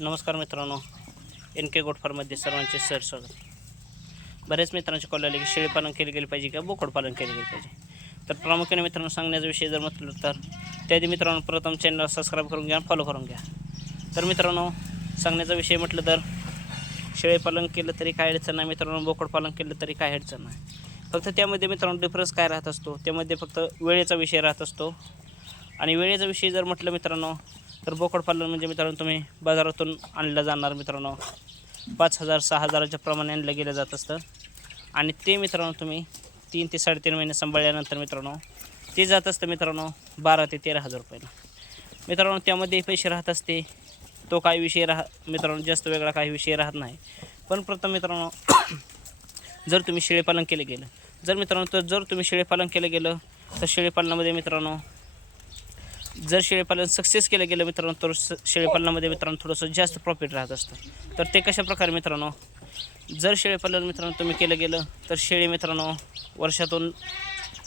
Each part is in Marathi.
नमस्कार मित्रांनो, एन के गोट फार्ममध्ये सर्वांचे स्वागत. बरेच मित्रांचे कॉल आले की शेळीपालन केले गेले पाहिजे किंवा बोकडपालन केले गेले पाहिजे. तर प्रामुख्याने मित्रांनो सांगण्याचा विषय जर म्हटलं तर त्याआधी मित्रांनो प्रथम चॅनलला सबस्क्राईब करून घ्या, फॉलो करून घ्या. तर मित्रांनो सांगण्याचा विषय म्हटलं तर शेळीपालन केलं तरी काय अडचण नाही मित्रांनो, बोकडपालन केलं तरी काय अडचण नाही. फक्त त्यामध्ये मित्रांनो डिफरन्स काय राहत असतो, त्यामध्ये फक्त वेळेचा विषय राहत असतो. आणि वेळेचा विषय जर म्हटलं मित्रांनो तर बोकडपालन म्हणजे मित्रांनो तुम्ही बाजारातून आणलं जाणार मित्रांनो 5,000-6,000च्या प्रमाणे आणलं गेलं जात असतं. आणि ते मित्रांनो तुम्ही 3 ते 3.5 महिने सांभाळल्यानंतर मित्रांनो ते जात असतं मित्रांनो 12 ते 13,000 रुपयाला. मित्रांनो त्यामध्ये पैसे राहत असते, तो काही विषय मित्रांनो जास्त वेगळा काही विषय राहत नाही. पण प्रथम मित्रांनो जर तुम्ही शेळीपालन केलं गेलं जर तुम्ही शेळीपालन केलं गेलं तर शेळीपालनामध्ये मित्रांनो जर शेळीपालन सक्सेस केलं गेलं मित्रांनो तर शेळीपालनामध्ये मित्रांनो थोडंसं जास्त प्रॉफिट राहत असतं. तर ते कशा प्रकारे मित्रांनो, जर शेळीपालन मित्रांनो तुम्ही केलं गेलं तर शेळी मित्रांनो वर्षातून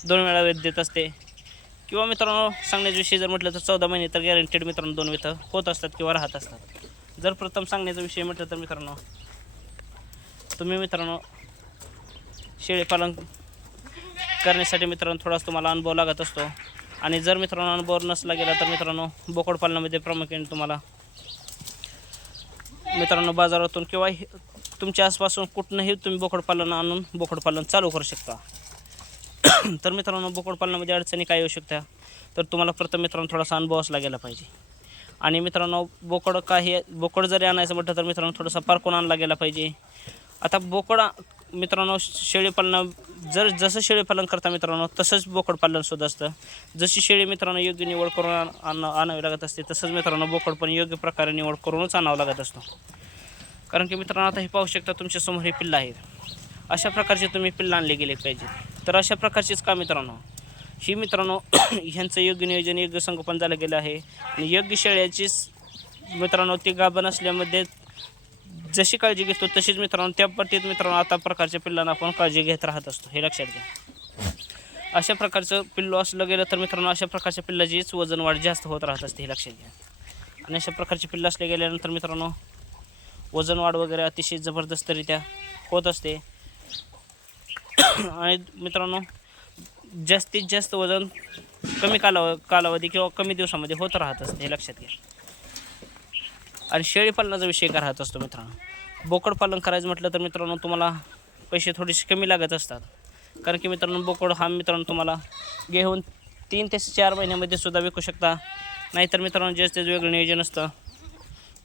2 वेळा वेत देत असते. किंवा मित्रांनो सांगण्याचा विषय जर म्हटलं तर 14 महिने तर गॅरंटेड मित्रांनो 2 वेत होत असतात किंवा राहत असतात. जर प्रथम सांगण्याचा विषय म्हटलं तर मित्रांनो तुम्ही मित्रांनो शेळीपालन करण्यासाठी मित्रांनो थोडासा तुम्हाला अनुभव लागत असतो. आणि जर मित्रांनो अनुभव नसला गेला तर मित्रांनो बोकडपालनामध्ये प्रामुख्याने तुम्हाला मित्रांनो बाजारातून किंवा तुमच्या आसपासून कुठनंही तुम्ही बोकडपालन आणून बोकडपालन चालू करू शकता. तर मित्रांनो बोकडपालनामध्ये अडचणी काय येऊ शकत्या तर तुम्हाला प्रथम मित्रांनो थोडासा अनुभव असला गेला पाहिजे. आणि मित्रांनो बोकड जरी आणायचं म्हटलं तर मित्रांनो थोडासा पारखून आणला गेला पाहिजे. आता बोकड मित्रांनो जसं शेळीपालन करता मित्रांनो तसंच बोकडपालनसुद्धा असतं. जशी शेळी मित्रांनो योग्य निवड करून आणावी लागत असते तसंच मित्रांनो बोकड पण योग्य प्रकारे निवड करूनच आणावं लागत असतो. कारण की मित्रांनो आता हे पाहू शकता तुमच्यासमोर हे पिल्लं आहेत, अशा प्रकारचे तुम्ही पिल्लं आणले गेले पाहिजे. तर अशा प्रकारचीच का मित्रांनो ही मित्रांनो ह्यांचं योग्य नियोजन योग्य संगोपन झालं गेलं आहे. आणि योग्य शेळ्याचीच मित्रांनो ती गाभण असल्यामध्ये जशी काळजी घेतो तशीच मित्रांनो त्या पद्धतीत मित्रांनो आता प्रकारच्या पिल्लांना आपण काळजी घेत राहत असतो, हे लक्षात घ्या. अशा प्रकारचं पिल्लू असलं गेलं तर मित्रांनो अशा प्रकारच्या पिल्लाचीच वजन वाढ जास्त होत राहत असते, हे लक्षात घ्या. आणि अशा प्रकारचे पिल्लं असले गेल्यानंतर मित्रांनो वजन वाढ वगैरे अतिशय जबरदस्तरित्या होत असते. आणि मित्रांनो जास्तीत जास्त वजन कमी कालावधी किंवा कमी दिवसामध्ये होत राहत असते, हे लक्षात घ्या. आणि शेळीपालनाचा विषय काय राहत असतो मित्रांनो, बोकडपालन करायचं म्हटलं तर मित्रांनो तुम्हाला पैसे थोडेसे कमी लागत असतात. कारण की मित्रांनो बोकड हा मित्रांनो तुम्हाला घेऊन 3 ते 4 महिन्यामध्ये सुद्धा विकू शकता. नाहीतर मित्रांनो जास्त वेगळं नियोजन असतं.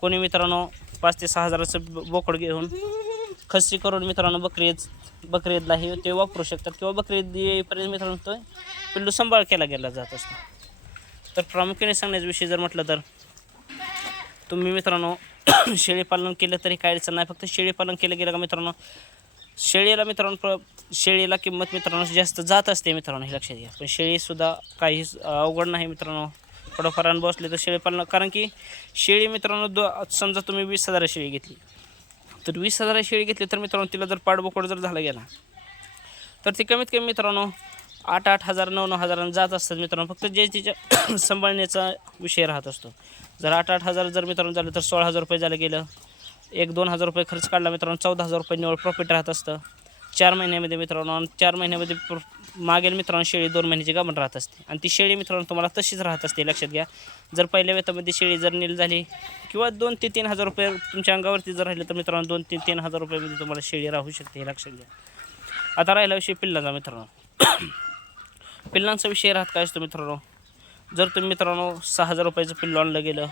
कोणी मित्रांनो 5 ते 6,000चं बोकड घेऊन खस्सी करून मित्रांनो बकरीदलाही ते वापरू शकतात किंवा बकरीद येईपर्यंत मित्रांनो तो पिल्लू सांभाळ केला गेला जात असतो. तर प्रामुख्याने सांगण्याचा विषय जर म्हटलं तर तुम्ही मित्रांनो शेळीपालन केलं तरी काय अडचण नाही. फक्त शेळीपालन केलं गेलं का मित्रांनो शेळीला किंमत मित्रांनो जास्त जात असते मित्रांनो, हे लक्षात घ्या. पण शेळीसुद्धा काही अवघड नाही मित्रांनो, थोडंफार अनुभव असले तर शेळीपालन. कारण की शेळी मित्रांनो समजा तुम्ही 20,000 शेळी घेतली तर 20,000 शेळी घेतली तर मित्रांनो तिला जर पाठबोकड जर झाला गेला तर ती कमीत कमी मित्रांनो 8,000 9,000 जात असतात मित्रांनो. फक्त जे तिच्या सांभाळण्याचा विषय राहत असतो. जर 8,000 जर मित्रांनो झालं तर 16,000 रुपये झालं गेलं. 1-2,000 रुपये खर्च काढला मित्रांनो 14,000 रुपये निवड प्रॉफिट राहत असतं 4 महिन्यामध्ये मित्रांनो. आणि 4 महिन्यामध्ये मागेल मित्रांनो शेळी 2 महिन्याची गाभण राहत असते. आणि ती शेळी मित्रांनो तुम्हाला तशीच राहत असते, लक्षात घ्या. जर पहिल्या वेतामध्ये शेळी जर नील झाली किंवा 2 ते 3,000 रुपये तुमच्या अंगावरती जर राहिले तर मित्रांनो 2 ते 3,000 रुपयामध्ये तुम्हाला शेळी राहू शकते, हे लक्षात घ्या. आता राहिला विषय पिल्लांचा मित्रांनो. पिल्लांचा विषय राहत काय असतो मित्रांनो, जर तुम्ही मित्रांनो 6,000 रुपयाचं पिल्लू आणलं गेलं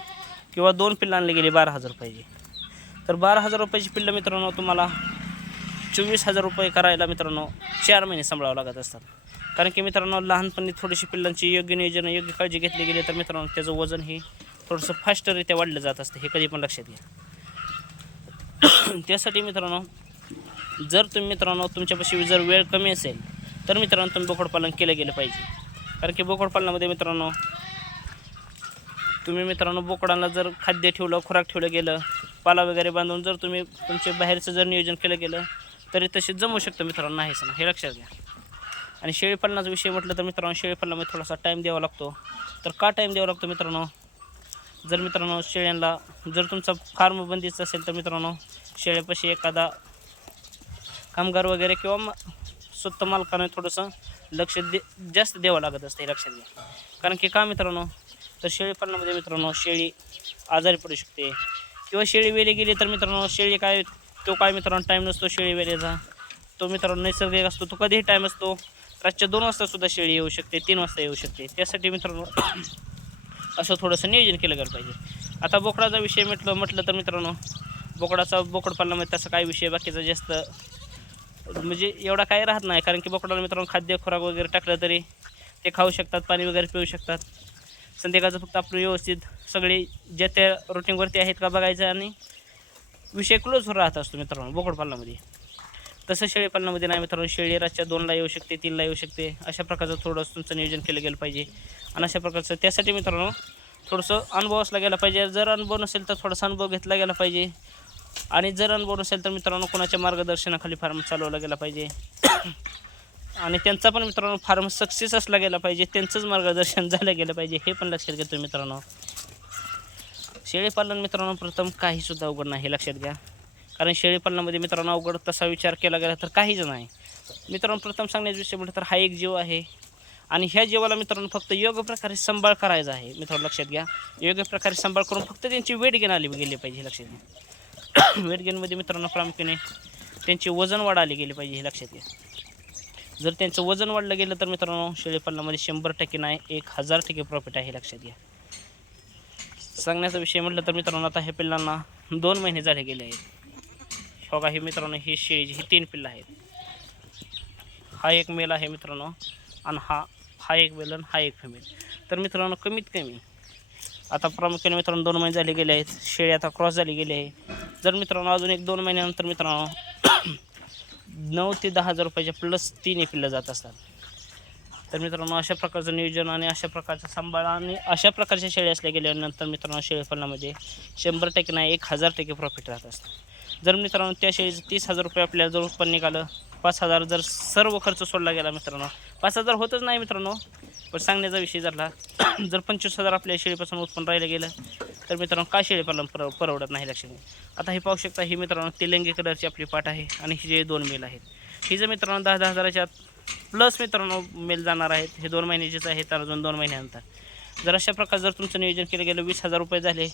किंवा 2 पिल्लं आणले गेले 12,000 रुपयाची तर 12,000 रुपयाची पिल्लं मित्रांनो तुम्हाला 24,000 रुपये करायला मित्रांनो 4 महिने सांभाळावं लागत असतात. कारण की मित्रांनो लहानपणी थोडीशी पिल्लांची योग्य नियोजन योग्य काळजी घेतली गेली तर मित्रांनो त्याचं वजन हे थोडंसं फास्टरित्या वाढलं जात असतं, हे कधी पण लक्षात घ्या. त्यासाठी मित्रांनो जर तुम्ही मित्रांनो तुमच्यापाशी जर वेळ कमी असेल तर मित्रांनो तुम्ही बोकडपालन केलं गेलं पाहिजे. कारण की बोकडपालनामध्ये मित्रांनो तुम्ही मित्रांनो बोकडांना जर खाद्य ठेवलं, खुराक ठेवलं गेलं, पाला वगैरे बांधून जर तुम्ही तुमचे बाहेरचं जर नियोजन केलं गेलं तरी तसे जमू शकतं मित्रांनो, नाहीच ना, हे लक्षात घ्या. आणि शेळीपालनाचा विषय म्हटलं तर मित्रांनो शेळीपालनामध्ये थोडासा टाईम द्यावा लागतो. तर का टाईम द्यावा लागतो मित्रांनो, जर मित्रांनो शेळ्यांना जर तुमचा फार्म बंदीचा असेल तर मित्रांनो शेळ्यापाशी एखादा कामगार वगैरे किंवा स्वतः मालकाने थोडंसं लक्ष जास्त द्यावं लागत असतं हे लक्षात घ्या. कारण की का मित्रांनो तर शेळी पालनामध्ये मित्रांनो शेळी आजारी पडू शकते किंवा शेळी वेली गेली तर मित्रांनो शेळी काय मित्रांनो टाईम नसतो शेळी वेलेचा. तो मित्रांनो नैसर्गिक असतो, तो कधीही टाईम असतो. रातच्या 2 वाजतासुद्धा शेळी येऊ शकते, 3 वाजता येऊ शकते. त्यासाठी मित्रांनो असं थोडंसं नियोजन केलं गेलं पाहिजे. आता बोकडाचा विषय म्हटलं तर मित्रांनो बोकड पालनामध्ये तसा काही विषय बाकीचा जास्त म्हणजे एवढा काही राहत नाही. कारण की बोकडाला मित्रांनो खाद्य खुराक वगैरे टाकलं तरी ते खाऊ शकतात, पाणी वगैरे पिऊ शकतात. संध्याकाळचं फक्त आपलं व्यवस्थित सगळे ज्या त्या रुटीनवरती आहेत का बघायचं आणि विषय क्लोज राहत असतो मित्रांनो बोकड पालनामध्ये. तसं शेळी पालनामध्ये नाही मित्रांनो. शेळी रातच्या 2ला येऊ शकते, 3ला येऊ शकते. अशा प्रकारचं थोडंसं तुमचं नियोजन केलं गेलं पाहिजे. आणि अशा प्रकारचं त्यासाठी मित्रांनो थोडंसं अनुभव असला गेला पाहिजे. जर अनुभव नसेल तर थोडासा अनुभव घेतला गेला पाहिजे. आणि जर अनुभव नसेल तर मित्रांनो कोणाच्या मार्गदर्शनाखाली फार्म चालवला गेला पाहिजे. आणि त्यांचा पण मित्रांनो फार्म सक्सेस असला गेला पाहिजे, त्यांचंच मार्गदर्शन झालं गेलं पाहिजे. हे पण लक्षात घेतो मित्रांनो. शेळीपालन मित्रांनो प्रथम काहीसुद्धा अवघड नाही हे लक्षात घ्या. कारण शेळीपालनामध्ये मित्रांनो अवघड तसा विचार केला गेला तर काहीच नाही मित्रांनो. प्रथम सांगण्याचा विषय म्हटलं तर हा एक जीव आहे आणि ह्या जीवाला मित्रांनो फक्त योग्य प्रकारे सांभाळ करायचा आहे मित्रांनो. लक्षात घ्या, योग्य प्रकारे सांभाळ करून फक्त त्यांची वेट गेन आली गेली पाहिजे लक्षात घ्या. वेट गेनमध्ये मित्रांनो प्रामुख्याने त्यांचे वजन वाढ आली गेली पाहिजे हे लक्षात घ्या. जर त्यांचं वजन वाढलं गेलं तर मित्रांनो शेळीपालनामध्ये 100% नाही 1000% प्रॉफिट आहे हे लक्षात घ्या. सांगण्याचा विषय म्हटलं तर मित्रांनो आता ह्या पिल्लांना 2 महिने झाले गेले आहेत. हो का, हे मित्रांनो ही शेळीची ही 3 पिल्लं आहेत. हा एक मेल आहे मित्रांनो आणि हा एक मेल आणि हा एक फिमेल. तर मित्रांनो कमीत कमी आता प्रामुख्याने मित्रांनो 2 महिने झाले गेले आहेत. शेळी आता क्रॉस झाली गेली आहे. जर मित्रांनो अजून 1-2 महिन्यानंतर मित्रांनो 9 ते 10,000 रुपयाच्या प्लस 3 पिल्लं जात असतात. तर मित्रांनो अशा प्रकारचं नियोजन आणि अशा प्रकारचा सांभाळ आणि अशा प्रकारच्या शेळी असल्या गेल्यानंतर मित्रांनो शेळीपालनामध्ये 100% नाही 1000% प्रॉफिट राहत असतं. जर मित्रांनो त्या शेळीचं 30,000 रुपये आपल्याला जर उत्पन्न निघालं, 5,000 जर सर्व खर्च सोडला गेला मित्रांनो, 5,000 होतच नाही मित्रांनो. पण सांगण्याचा विषय झाला जर 25,000 आपल्या शेळीपासून उत्पन्न राहिलं गेलं तर मित्रांनो का शेळीपालन परवडत नाही लक्षात. आता हे पाहू शकता ही मित्रांनो तिरंगी कलरची आपली पाट आहे आणि ही जे 2 मेल आहेत. ही जर मित्रांनो 10-10 हजाराच्या प्लस मित्रांनो मेल जाणार आहेत. हे 2 महिन्याचेच आहेत अजून 2 महिन्यानंतर. जर अशा प्रकारे जर तुमचं नियोजन केलं गेलं 20,000 रुपये झाले,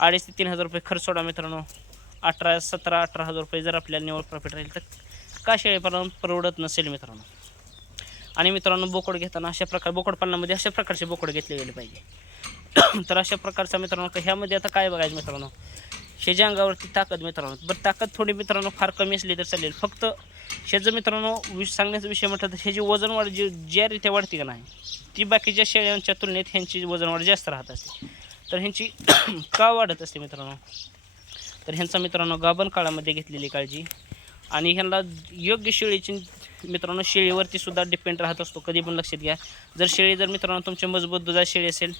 2,500 ते 3,000 रुपये खर्च सोडा मित्रांनो, 17-18,000 रुपये जर आपल्याला निवड प्रॉफिट राहील तर का शेळीपालन परवडत नसेल मित्रांनो. आणि मित्रांनो बोकड घेताना अशा प्रकारे बोकड पालनामध्ये अशा प्रकारचे बोकड घेतले गेले पाहिजे. तर अशा प्रकारचा मित्रांनो ह्यामध्ये आता काय बघायचं मित्रांनो, ह्याच्या अंगावरती ताकद मित्रांनो. बरं ताकद थोडी मित्रांनो फार कमी असली तर चालेल. फक्त ह्याचं मित्रांनो सांगण्याचा विषय म्हटलं तर ह्याची वजन वाढ ज्या रीत्या वाढते का नाही ती बाकीच्या शेळ्यांच्या तुलनेत ह्यांची वजन वाढ जास्त राहत असते. तर ह्यांची का वाढत असते मित्रांनो, तर ह्यांचा मित्रांनो गाभण काळामध्ये घेतलेली काळजी आणि ह्यांना योग्य शेळीची मित्रांनो शेळीवरती सुद्धा डिपेंड राहत असतो. कधी पण लक्षात घ्या, जर शेळी जर मित्रांनो तुमची मजबूत दुधाची शेळी असेल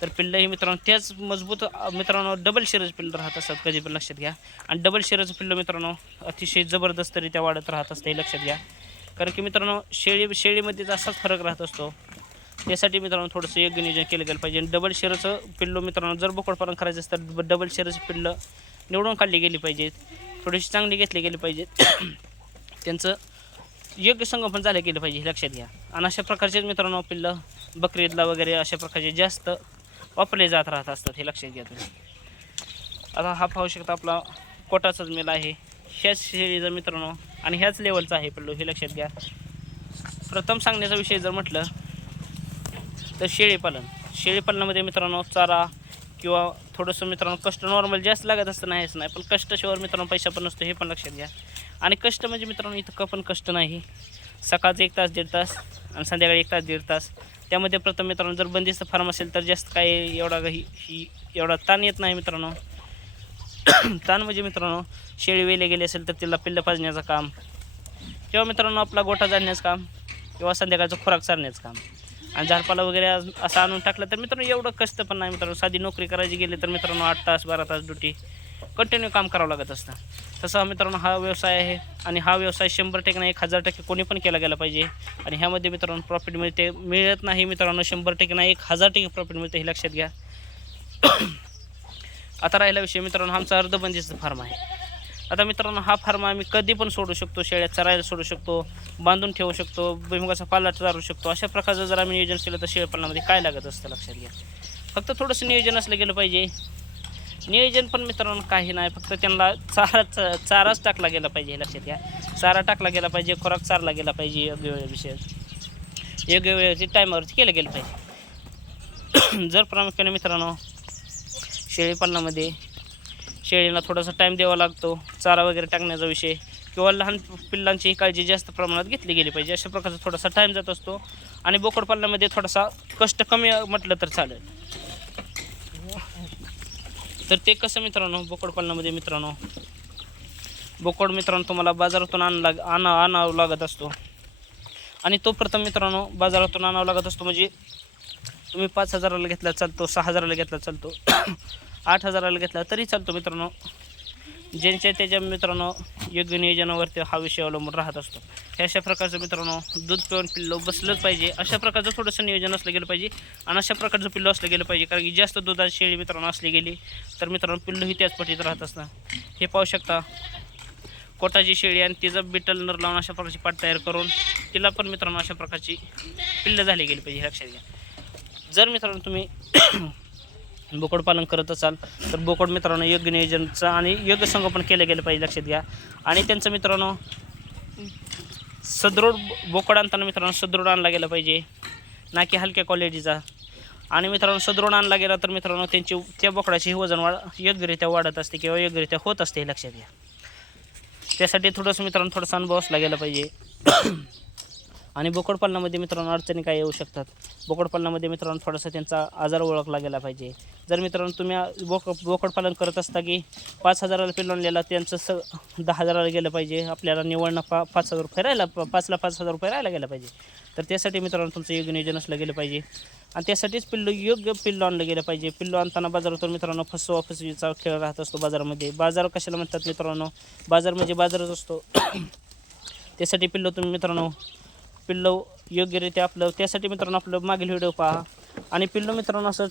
तर पिल्लंही मित्रांनो त्याच मजबूत मित्रांनो डबल शेरचं पिल्लं राहत असतात. कधी पण लक्षात घ्या. आणि डबल शेरचं पिल्लं मित्रांनो अतिशय जबरदस्तरित्या वाढत राहत असते हे लक्षात घ्या. कारण की मित्रांनो शेळीमध्ये असाच फरक राहत असतो. त्यासाठी मित्रांनो थोडंसं योग्य नियोजन केलं गेलं पाहिजे. डबल शेरचं पिल्लं मित्रांनो जर बोकडपालन करायचं असतं तर डबल शेरचं पिल्लं निवडून काढली गेली पाहिजेत, थोडीशी चांगली घेतली गेली पाहिजेत, त्यांचं योग्य संगोपन झालं गेलं पाहिजे हे लक्षात घ्या. आणि अशा प्रकारचेच मित्रांनो पिल्लं बकरीदला वगैरे अशा प्रकारचे जास्त वापरले जात राहत असतात हे लक्षात घ्या तुम्ही. आता हा पाहू शकता आपला कोटाचाच मेल आहे. ह्याच शेळीचा मित्रांनो आणि ह्याच लेवलचा आहे पिल्लू हे लक्षात घ्या. प्रथम सांगण्याचा विषय जर म्हटलं तर शेळीपालनामध्ये मित्रांनो चारा किंवा थोडंसं मित्रांनो कष्ट नॉर्मल जास्त लागत असतं नाहीच नाही, पण कष्टाशिवाय मित्रांनो पैसा पण नसतो हे पण लक्षात घ्या. आणि कष्ट म्हणजे मित्रांनो इतकं पण कष्ट नाही. सकाळचं 1 तास 1.5 तास आणि संध्याकाळी 1 तास 1.5 तास. त्यामध्ये प्रथम मित्रांनो जर बंदिस्त फार्म असेल तर जास्त काही एवढा ताण येत नाही मित्रांनो. ताण म्हणजे मित्रांनो शेळी वेले गेली असेल तर तिला पिल्लं पाजण्याचं काम किंवा मित्रांनो आपला गोठा जाळण्याचं काम किंवा संध्याकाळचं खुराक चालण्याचं काम आणि झाडपाला वगैरे असं आणून टाकलं तर मित्रांनो एवढं कष्ट पण नाही मित्रांनो. साधी नोकरी करायची गेली तर मित्रांनो 8 तास 12 तास ड्युटी कंटिन्यू काम करावं लागत असतं. तसं मित्रांनो हा व्यवसाय आहे आणि हा व्यवसाय 100% नाही 1000% कोणी पण केला गेला पाहिजे. आणि ह्यामध्ये मित्रांनो प्रॉफिट मिळत नाही मित्रांनो 100% नाही 1000% प्रॉफिट मिळते हे लक्षात घ्या. आता राहिला विषय मित्रांनो आमचा अर्धबंदीचा फार्म आहे. आता मित्रांनो हा फार्म आम्ही कधी पण सोडू शकतो, शेळ्या चरायला सोडू शकतो, बांधून ठेवू शकतो, भुईमुगाचा पाला चारू शकतो. अशा प्रकारचं जर आम्ही नियोजन केलं तर शेळीपालनामध्ये काय लागत असतं लक्षात घ्या. फक्त थोडंसं नियोजन असलं गेलं पाहिजे. नियोजन पण मित्रांनो काही नाही, फक्त त्यांना चाराच टाकला गेला पाहिजे हे लक्षात घ्या. चारा टाकला गेला पाहिजे, खुराक चारला गेला पाहिजे, योग्य वेळेची टायमावरती केलं गेलं पाहिजे. जर प्रामुख्याने मित्रांनो शेळीपालनामध्ये शेळीला थोडासा टाईम द्यावा लागतो, चारा वगैरे टाकण्याचा विषय किंवा लहान पिल्लांची काळजी जास्त प्रमाणात घेतली गेली पाहिजे. अशा प्रकारचा थोडासा टाईम जात असतो. आणि बोकडपालनामध्ये थोडासा कष्ट कमी म्हटलं तर चालेल. तर ते कसं मित्रांनो, बोकडपालनामध्ये मित्रांनो बोकड मित्रांनो तुम्हाला बाजारातून आणावं लागत असतो. आणि तो प्रथम मित्रांनो बाजारातून आणावं लागत असतो. म्हणजे तुम्ही 5,000ला घेतला चालतो, 6,000ला घेतला चालतो, 8,000ला घेतला तरी चालतो मित्रांनो. ज्यांच्या त्याच्या मित्रांनो योग्य नियोजनावरती हा विषय अवलंबून राहत असतो. हे अशा प्रकारचं मित्रांनो दूध पिऊन पिल्लं बसलंच पाहिजे. अशा प्रकारचं थोडंसं नियोजन असलं गेलं पाहिजे आणि अशा प्रकारचं पिल्लं असलं गेलं पाहिजे. कारण की जास्त दुधाची शेळी मित्रांनो असली गेली तर मित्रांनो पिल्लंही त्याच पटीत राहत असतं. हे पाहू शकता कोटाची शेळी आणि तिचं बिटल नर लावून अशा प्रकारची पाट तयार करून तिला पण मित्रांनो अशा प्रकारची पिल्लं झाली गेली पाहिजे हे लक्षात घ्या. जर मित्रांनो तुम्ही बोकडपालन करत असाल तर बोकड मित्रांनो योग्य नियोजनचं आणि योग्य संगोपन केलं गेलं पाहिजे लक्षात घ्या. आणि त्यांचं मित्रांनो सदृढ बोकड आणताना मित्रांनो सदृढ आणला गेला पाहिजे, ना की हलक्या क्वालिटीचा. आणि मित्रांनो सदृढ आणला गेला तर मित्रांनो त्या बोकडाची वजन योग्यरित्या वाढत असते किंवा योग्यरित्या होत असते हे लक्षात घ्या. त्यासाठी थोडंसं मित्रांनो थोडासा अनुभव असला गेला पाहिजे. आणि बोकडपालनामध्ये मित्रांनो अडचणी काय येऊ शकतात. बोकडपालनामध्ये मित्रांनो थोडासा त्यांचा आजार ओळखला गेला पाहिजे. जर मित्रांनो तुम्ही बोकडपालन करत असता की 5,000ला पिल्लू आणलेला त्यांचं 10,000ला गेलं पाहिजे, आपल्याला निव्वळ नफा 5,000 रुपये राहिला, 5ला 5,000 रुपये राहायला गेला पाहिजे. तर त्यासाठी मित्रांनो तुमचं योग्य नियोजन असलं गेलं पाहिजे. आणि त्यासाठीच योग्य पिल्लू आणलं गेलं पाहिजे. पिल्लू आणताना बाजारातून मित्रांनो फसवीचा खेळ राहत असतो बाजारामध्ये. बाजार कशाला म्हणतात मित्रांनो, बाजार म्हणजे बाजारच असतो. त्यासाठी पिल्लू तुम्ही मित्रांनो पिल्लू योग्यरित्या त्यासाठी मित्रांनो आपलं मागील व्हिडिओ पहा. आणि पिल्लू मित्रांनो असं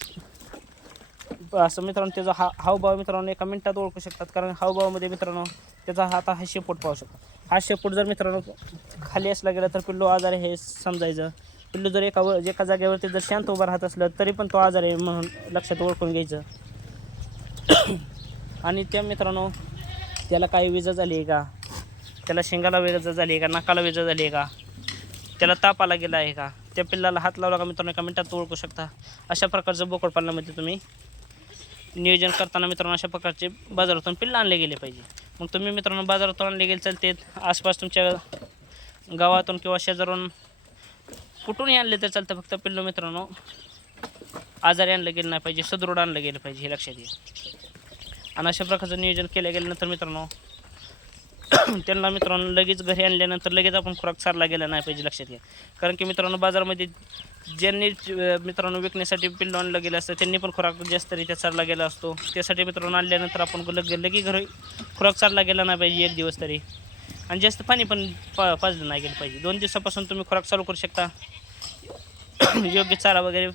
मित्रांनो त्याचा हावभाव मित्रांनो एका मिनिटात ओळखू शकतात. कारण हावभावामध्ये मित्रांनो त्याचा हा शेपूट पाहू शकतो. हा शेपूट जर मित्रांनो खाली असला गेला तर पिल्लू आजार आहे हे समजायचं. पिल्लू जर एका जागेवरती जर शांत उभं राहत असलं तरी पण तो आजार आहे म्हणून लक्षात ओळखून घ्यायचं. आणि त्या मित्रांनो त्याला काही विजा झाली आहे का, त्याला शेंगाला विजा झाली आहे का, नाकाला विजा झाली आहे का, त्याला ताप आला गेला आहे का, त्या पिल्लाला हात लावला का मित्रांनो एका मिनिटात ओळखू शकता. अशा प्रकारचं बोकडपालनामध्ये तुम्ही नियोजन करताना मित्रांनो अशा प्रकारचे बाजारातून पिल्लं आणले गेले पाहिजे. मग तुम्ही मित्रांनो बाजारातून आणले गेले चालते, आसपास तुमच्या गावातून किंवा शेजारून कुठूनही आणले तर चालतं. फक्त पिल्लू मित्रांनो आजारी आणलं गेलं नाही पाहिजे, सदृढ आणलं गेलं पाहिजे हे लक्षात घ्या. आणि अशा प्रकारचं नियोजन केलं गेल्यानंतर मित्रांनो त्यांना मित्रांनो लगेच घरी आणल्यानंतर लगेच आपण खुराक चारला गेला नाही पाहिजे लक्षात घ्या. कारण की मित्रांनो बाजारामध्ये ज्यांनी मित्रांनो विकण्यासाठी पिल्लू आणलं गेलं असतं त्यांनी पण खुराक जास्तरित्या चारला गेला असतो. त्यासाठी मित्रांनो आणल्यानंतर आपण लगे घरी खुराक चारला गेला नाही पाहिजे 1 दिवस तरी. आणि जास्त पाणी पण पाजलं नाही गेलं पाहिजे. 2 दिवसापासून तुम्ही खुराक चालू करू शकता, योग्य चारा वगैरे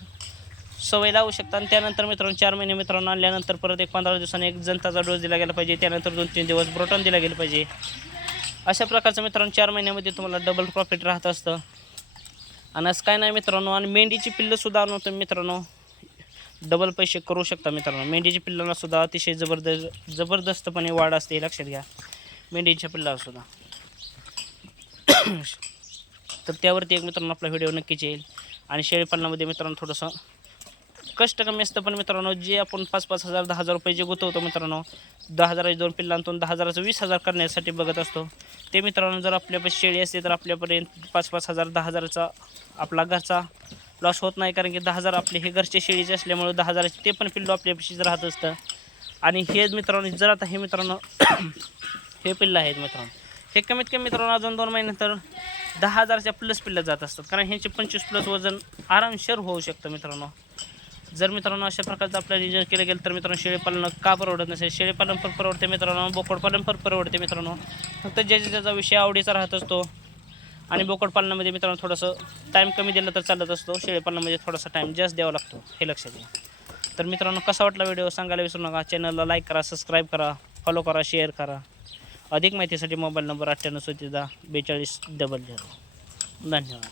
सवय लावू शकता. आणि त्यानंतर मित्रांनो 4 महिने मित्रांनो आणल्यानंतर परत 15 दिवसांनी एक जंताचा डोस दिला गेला पाहिजे. त्यानंतर 2-3 दिवस ब्रोटॉन दिला गेलं पाहिजे. अशा प्रकारचं मित्रांनो 4 महिन्यामध्ये तुम्हाला डबल प्रॉफिट राहत असतं. आणि असं काय नाही मित्रांनो. आणि मेंढीची पिल्लंसुद्धा आणून तुम्ही मित्रांनो डबल पैसे करू शकता मित्रांनो. मेंढीच्या पिल्लांनासुद्धा अतिशय जबरदस्तपणे वाढ असते हे लक्षात घ्या मेंढीच्या पिल्लांसुद्धा. तर त्यावरती एक मित्रांनो आपला व्हिडिओ नक्कीच येईल. आणि शेळीपालनामध्ये मित्रांनो थोडंसं कष्ट कमी असतं, पण मित्रांनो जे आपण 5,000 10,000 रुपये जे गुंतवतो मित्रांनो 10,000ची 2 पिल्लांतून 10,000चं 20,000 करण्यासाठी बघत असतो. ते मित्रांनो जर आपल्यापाशी शेळी असते तर आपल्यापर्यंत 5,000 10,000चा आपला घरचा लॉस होत नाही. कारण की 10,000 आपले हे घरचे शेळीचे असल्यामुळे 10,000चे ते पण पिल्लू आपल्यापाशीच राहत असतं. आणि हे मित्रांनो जर आता हे मित्रांनो हे पिल्लं आहेत मित्रांनो, हे कमीत कमी मित्रांनो अजून 2 महिन्यानंतर 10,000च्या प्लस पिल्लं जात असतात. कारण ह्यांचे 25+ वजन आरामशीर होऊ शकतं मित्रांनो. जर मित्रांनो अशा प्रकारचं आपलं नियोजन केलं गेलं तर मित्रांनो शेळीपालन का परवडत नसेल, शेळीपालन पण परवडते मित्रांनो, बोकडपालन पण परवडते मित्रांनो. फक्त ज्याचा विषय आवडीचा राहत असतो. आणि बोकडपालनामध्ये मित्रांनो थोडंसं टाईम कमी दिला तर चालत असतो, शेळीपालनामध्ये थोडासा टाईम जास्त द्यावा लागतो हे लक्षात घ्या. तर मित्रांनो कसा वाटला व्हिडिओ सांगायला विसरू नका. चॅनलला लाईक करा, सबस्क्राईब करा, फॉलो करा, शेअर करा. अधिक माहितीसाठी मोबाईल नंबर 98 42 00. धन्यवाद.